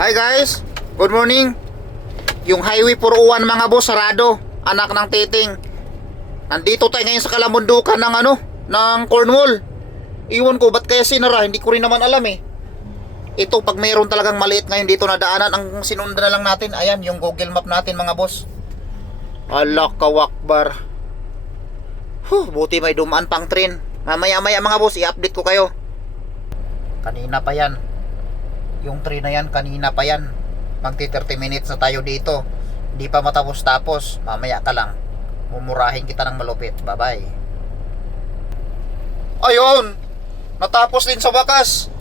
Hi guys, good morning. Yung Highway 401 mga boss, sarado. Anak ng titing. Nandito tayo ngayon sa Kalamundukan ng ng Cornwall. Iwan ko, ba't kaya sinara? Hindi ko rin naman alam eh. Ito, pag mayroon talagang maliit ngayon dito na daanan, ang sinundan na lang natin, ayan, yung Google Map natin mga boss. Alak kawakbar. Buti may dumaan pang train. Mamaya-maya mga boss, i-update ko kayo. Kanina pa yan. Yung train na yan, kanina pa yan. Magti 30 minutes na tayo dito. Hindi pa matapos-tapos. Mamaya ka lang. Mumurahin kita ng malupit. Bye-bye. Ayun! Natapos din sa wakas.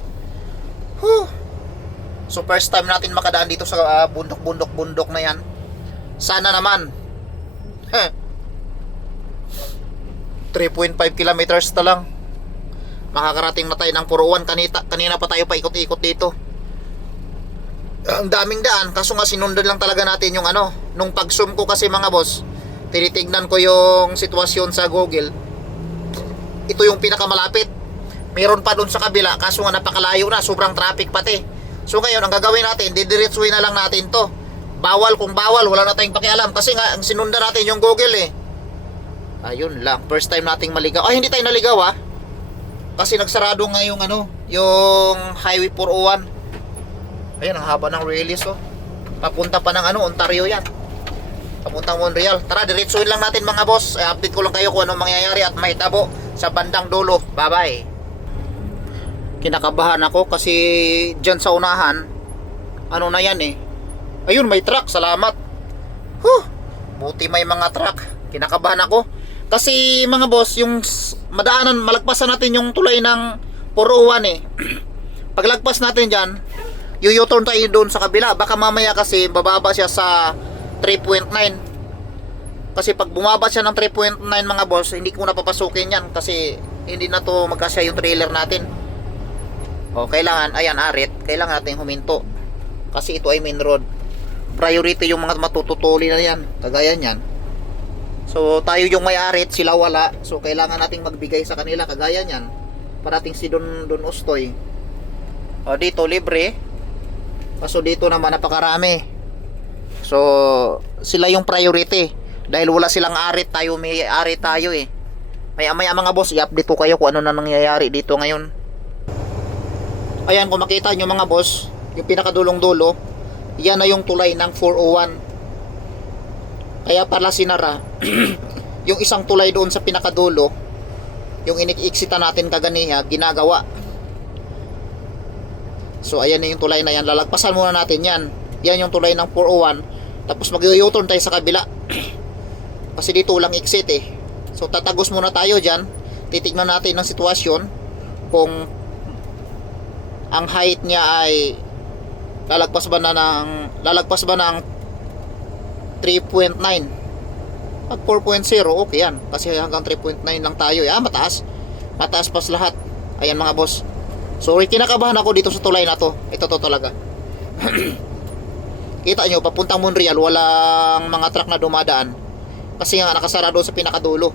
So first time natin makadaan dito sa bundok-bundok na yan. Sana naman. 3.5 kilometers na lang. Makakarating na tayo ng 401. Kanina pa tayo pa ikot-ikot dito. Ang daming daan, kaso nga sinundan lang talaga natin yung nung pag-zoom ko kasi mga boss, tinitignan ko yung sitwasyon sa Google. Ito yung pinakamalapit. Meron pa doon sa kabila, kaso nga napakalayo na, sobrang traffic pati. So ngayon, ang gagawin natin, didiretsuhin na lang natin to. Bawal kung bawal, wala na tayong pakialam. Kasi nga, ang sinundan natin yung Google eh. Ayun lang, first time nating maligaw. Ay, hindi tayo naligaw ah. Kasi nagsarado nga yung yung Highway 401. Ayan, ang haba ng release oh. Papunta pa ng Ontario yan. Papuntang Montreal. Tara, diretsuhin lang natin mga boss. Update ko lang kayo kung anong mangyayari at may tabo sa bandang dulo. Bye bye. Kinakabahan ako kasi dyan sa unahan, na yan eh. Ayun, may truck, salamat. Buti may mga truck. Kinakabahan ako. Kasi mga boss, yung madaanan, malagpasan natin yung tulay ng 401 eh. Paglagpas natin dyan, u-turn tayo doon sa kabila. Baka mamaya kasi bababa siya sa 3.9. Kasi pag bumaba siya ng 3.9 mga boss, hindi ko na papasukin yan. Kasi hindi na to magkasya yung trailer natin. O kailangan, ayan arit, kailangan natin huminto. Kasi ito ay main road. Priority yung mga matututuli na yan. Kagaya nyan. So tayo yung may arit, sila wala. So kailangan nating magbigay sa kanila. Kagaya nyan. Parating si Don Ustoy. O dito libre. Kaso dito naman napakarami. So sila yung priority. Dahil wala silang arit, tayo may arit tayo eh. Maya mga boss, i-update ko kayo kung ano na nangyayari dito ngayon. Ayan, kung makita nyo mga boss, yung pinakadulong dulo, yan na yung tulay ng 401. Kaya pala sinara yung isang tulay doon sa pinakadulo, yung iniiksita natin kaganiha, ginagawa. So ayan na yung tulay na yan. Lalagpasan muna natin yan. Yan yung tulay ng 401. Tapos mag-u-turn tayo sa kabila. Kasi dito lang exit eh. So tatagos muna tayo dyan. Titignan natin ang sitwasyon. Kung ang height niya ay lalagpas ba ng 3.9. At 4.0 okay yan. Kasi hanggang 3.9 lang tayo. Mataas. Mataas pas lahat. Ayan mga boss. So kinakabahan ako dito sa tulay na to. Ito to talaga. Kita nyo, papuntang Montreal, walang mga truck na dumadaan. Kasi nga nakasara doon sa pinakadulo.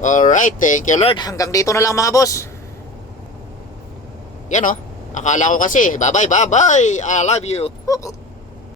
Alright, thank you Lord. Hanggang dito na lang mga boss. Yan oh. Akala ko kasi, bye bye. I love you.